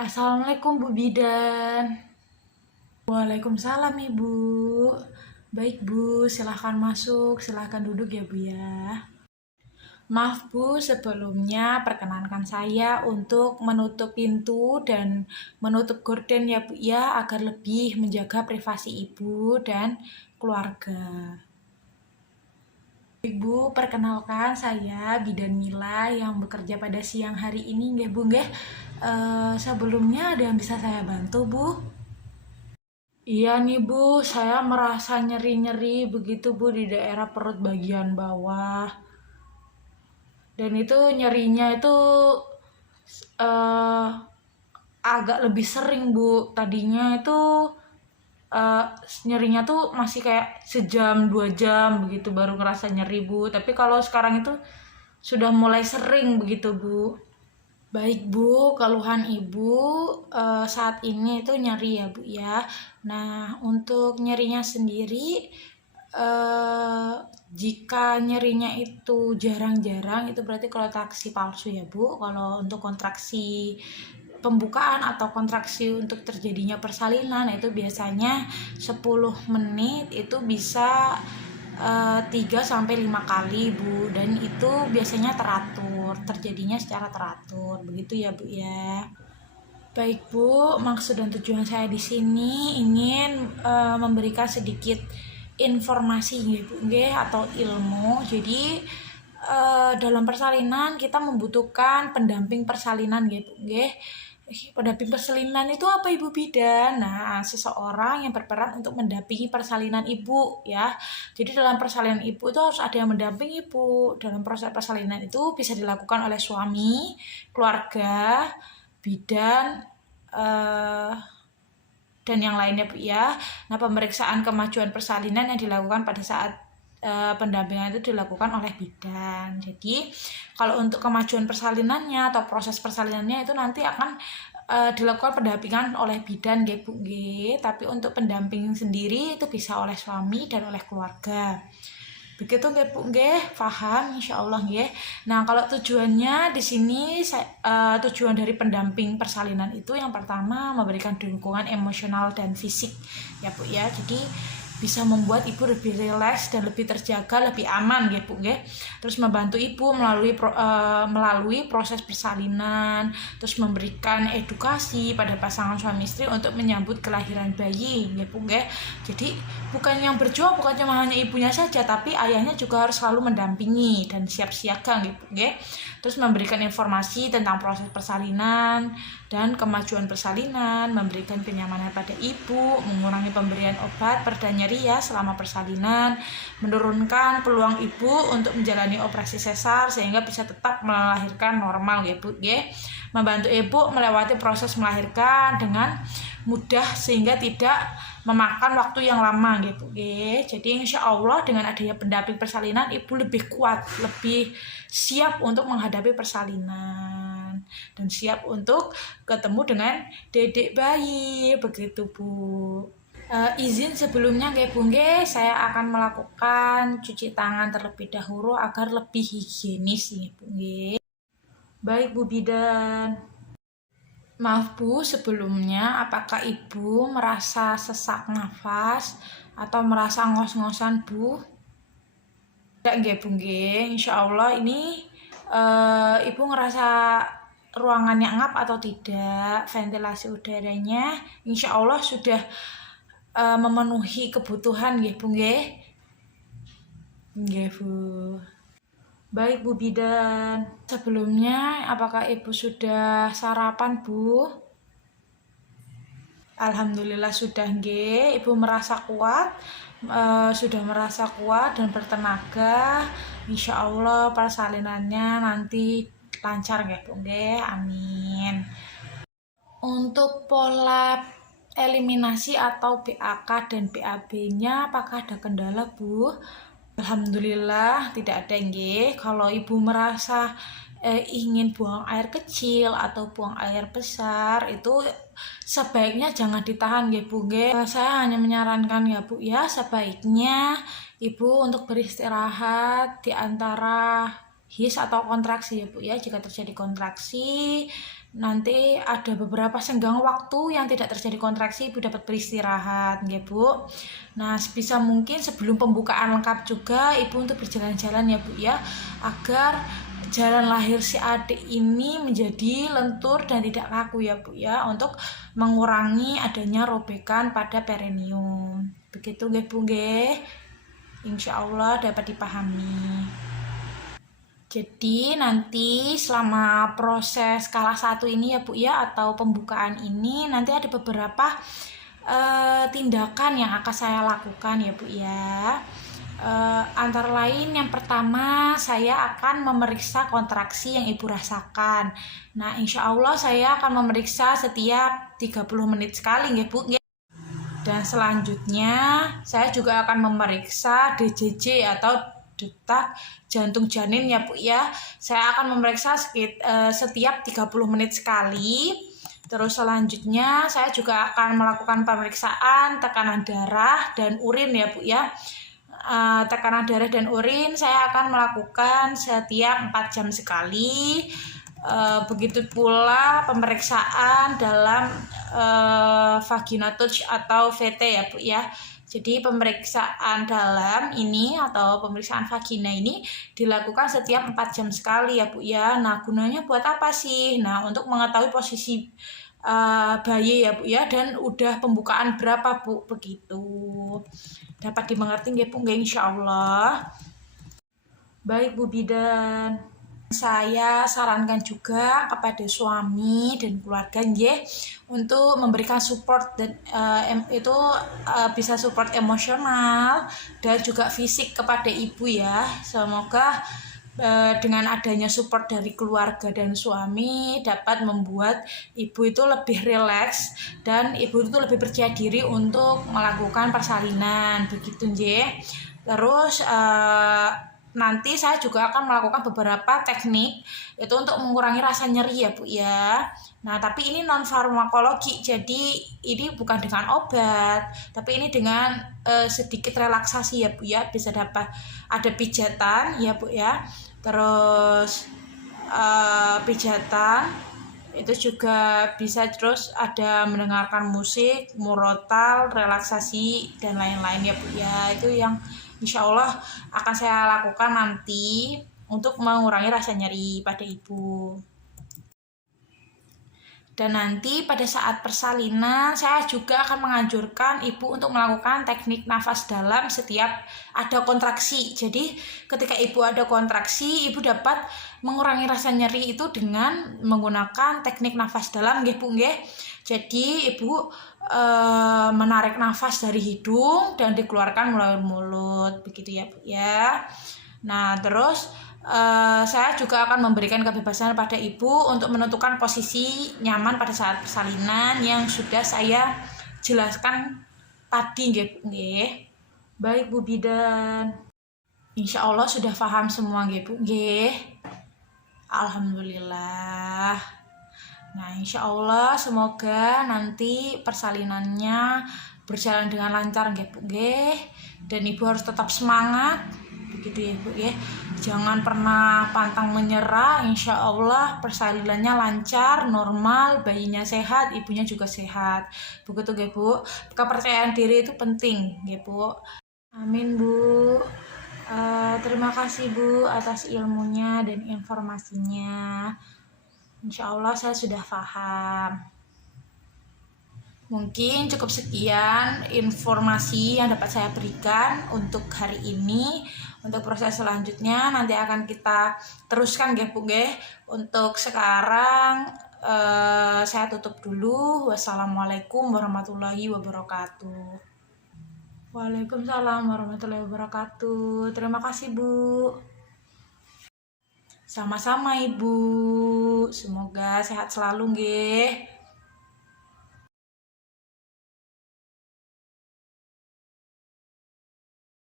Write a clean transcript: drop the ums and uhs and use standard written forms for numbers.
Assalamualaikum Bu Bidan. Waalaikumsalam Ibu. Baik Bu, silahkan masuk, silahkan duduk ya Bu ya. Maaf Bu, sebelumnya perkenankan saya untuk menutup pintu dan menutup gorden ya Bu ya, agar lebih menjaga privasi Ibu dan keluarga. Ibu, perkenalkan saya Bidan Mila yang bekerja pada siang hari ini nggih Bu nggih. Sebelumnya ada yang bisa saya bantu Bu? Iya nih Bu, saya merasa nyeri-nyeri begitu Bu di daerah perut bagian bawah. Dan itu nyerinya itu eh, agak lebih sering Bu. Tadinya itu eh, nyerinya tuh masih kayak sejam 2 jam begitu baru ngerasa nyeri Bu. Tapi kalau sekarang itu sudah mulai sering begitu Bu. Baik Bu, keluhan Ibu saat ini itu nyeri ya Bu ya. Nah, untuk nyerinya sendiri, eh, jika nyerinya itu jarang-jarang, itu berarti kontraksi palsu ya Bu. Kalau untuk kontraksi pembukaan atau kontraksi untuk terjadinya persalinan itu biasanya 10 menit itu bisa 3 sampai 5 kali Bu, dan itu biasanya teratur, terjadinya secara teratur. Begitu ya Bu ya. Baik Bu, maksud dan tujuan saya di sini ingin memberikan sedikit informasi nggih Bu nggih, atau ilmu. Jadi dalam persalinan kita membutuhkan pendamping persalinan nggih Bu nggih. Pendamping persalinan itu apa Ibu Bidan? Nah, seseorang yang berperan untuk mendampingi persalinan Ibu ya. Jadi dalam persalinan Ibu itu harus ada yang mendampingi Ibu. Dalam proses persalinan itu bisa dilakukan oleh suami, keluarga, bidan, eh, dan yang lainnya Bu ya. Nah, pemeriksaan kemajuan persalinan yang dilakukan pada saat pendampingan itu dilakukan oleh bidan. Jadi kalau untuk kemajuan persalinannya atau proses persalinannya itu nanti akan dilakukan pendampingan oleh bidan nggih Bu nggih. Tapi untuk pendamping sendiri itu bisa oleh suami dan oleh keluarga. Begitu nggih Bu nggih, paham insyaallah nggih. Nah, kalau tujuannya di sini tujuan dari pendamping persalinan itu yang pertama memberikan dukungan emosional dan fisik ya Bu ya. Jadi bisa membuat ibu lebih rileks dan lebih terjaga, lebih aman ya Bu nggih. Terus membantu ibu melalui proses persalinan, terus memberikan edukasi pada pasangan suami istri untuk menyambut kelahiran bayi ya Bu nggih. Jadi bukan yang berjuang bukan cuma hanya ibunya saja, tapi ayahnya juga harus selalu mendampingi dan siap siaga gitu nggih. Terus memberikan informasi tentang proses persalinan dan kemajuan persalinan, memberikan kenyamanan pada ibu, mengurangi pemberian obat pereda nyeri ya selama persalinan, menurunkan peluang ibu untuk menjalani operasi sesar sehingga bisa tetap melahirkan normal ya Bu ya. Membantu ibu melewati proses melahirkan dengan mudah sehingga tidak memakan waktu yang lama gitu. Jadi insya Allah dengan adanya pendamping persalinan ibu lebih kuat, lebih siap untuk menghadapi persalinan dan siap untuk ketemu dengan dedek bayi begitu Bu. Izin sebelumnya Bu saya akan melakukan cuci tangan terlebih dahulu agar lebih higienis Bu. Baik Bu Bidan. Maaf Bu, sebelumnya apakah Ibu merasa sesak nafas atau merasa ngos-ngosan Bu? Tidak nggih Bu nggih, insya Allah ini Ibu ngerasa ruangannya ngap atau tidak, ventilasi udaranya insya Allah sudah memenuhi kebutuhan nggih Bu nggih. Nggih Bu. Baik Bu Bidan, sebelumnya apakah Ibu sudah sarapan Bu? Alhamdulillah sudah nggih, Ibu merasa kuat, sudah merasa kuat dan bertenaga. Insya Allah persalinannya nanti lancar nggih Bu nggih, amin. Untuk pola eliminasi atau BAK dan BAB-nya apakah ada kendala Bu? Alhamdulillah tidak ada nggih. Kalau Ibu merasa ingin buang air kecil atau buang air besar itu sebaiknya jangan ditahan nggih Bu nggih. Saya hanya menyarankan ya Bu ya, sebaiknya Ibu untuk beristirahat di antara his atau kontraksi ya Bu ya. Jika terjadi kontraksi, nanti ada beberapa senggang waktu yang tidak terjadi kontraksi, Ibu dapat beristirahat ya Bu. Nah, sebisa mungkin sebelum pembukaan lengkap juga Ibu untuk berjalan-jalan ya Bu ya, agar jalan lahir si adik ini menjadi lentur dan tidak kaku ya Bu ya, untuk mengurangi adanya robekan pada perineum. Begitu nggih Bu nggih. Insya Allah dapat dipahami. Jadi nanti selama proses skala 1 ini ya Bu ya, atau pembukaan ini, nanti ada beberapa tindakan yang akan saya lakukan ya Bu ya. Antara lain yang pertama, saya akan memeriksa kontraksi yang Ibu rasakan. Nah, insya Allah saya akan memeriksa setiap 30 menit sekali ya Bu. Dan selanjutnya saya juga akan memeriksa DJJ atau detak jantung janin ya Bu ya. Saya akan memeriksa setiap 30 menit sekali. Terus selanjutnya saya juga akan melakukan pemeriksaan tekanan darah dan urin ya Bu ya. Tekanan darah dan urin saya akan melakukan setiap 4 jam sekali. Begitu pula pemeriksaan dalam vagina touch atau VT ya Bu ya. Jadi pemeriksaan dalam ini atau pemeriksaan vagina ini dilakukan setiap 4 jam sekali ya Bu ya. Nah, gunanya buat apa sih? Nah, untuk mengetahui posisi bayi ya Bu ya, dan udah pembukaan berapa Bu, begitu. Dapat dimengerti nggih Bu nggih insyaallah. Baik Bu Bidan, saya sarankan juga kepada suami dan keluarga nggih untuk memberikan support, dan itu bisa support emosional dan juga fisik kepada ibu ya. Semoga dengan adanya support dari keluarga dan suami dapat membuat ibu itu lebih rileks dan ibu itu lebih percaya diri untuk melakukan persalinan, begitu nggih. Terus nanti saya juga akan melakukan beberapa teknik itu untuk mengurangi rasa nyeri ya Bu ya. Nah, tapi ini non farmakologi, jadi ini bukan dengan obat, tapi ini dengan sedikit relaksasi ya Bu ya. Bisa dapat ada pijatan ya Bu ya. Terus pijatan itu juga bisa, terus ada mendengarkan musik, murotal, relaksasi dan lain-lain ya Bu ya. Itu yang insya Allah akan saya lakukan nanti untuk mengurangi rasa nyeri pada ibu. Dan nanti pada saat persalinan saya juga akan menganjurkan ibu untuk melakukan teknik nafas dalam setiap ada kontraksi. Jadi ketika ibu ada kontraksi, ibu dapat mengurangi rasa nyeri itu dengan menggunakan teknik nafas dalam nggih Bu nggih. Jadi ibu menarik nafas dari hidung dan dikeluarkan melalui mulut, begitu ya Bu ya. Nah, terus saya juga akan memberikan kebebasan pada ibu untuk menentukan posisi nyaman pada saat persalinan yang sudah saya jelaskan tadi nggih. Baik Bu Bidan, insya Allah sudah paham semua nggih Bu nggih. Alhamdulillah. Nah, insya Allah semoga nanti persalinannya berjalan dengan lancar nggih Bu nggih. Dan ibu harus tetap semangat, begitu ya Bu ya. Jangan pernah pantang menyerah. Insya Allah persalinannya lancar, normal, bayinya sehat, ibunya juga sehat, begitu ya Bu. Kepercayaan diri itu penting ya Bu. Amin Bu. Terima kasih Bu atas ilmunya dan informasinya. Insya Allah saya sudah paham. Mungkin cukup sekian informasi yang dapat saya berikan untuk hari ini. Untuk proses selanjutnya nanti akan kita teruskan nggih Bu nggih. Untuk sekarang saya tutup dulu. Wassalamualaikum warahmatullahi wabarakatuh. Waalaikumsalam warahmatullahi wabarakatuh. Terima kasih Bu. Sama-sama Ibu. Semoga sehat selalu nggih.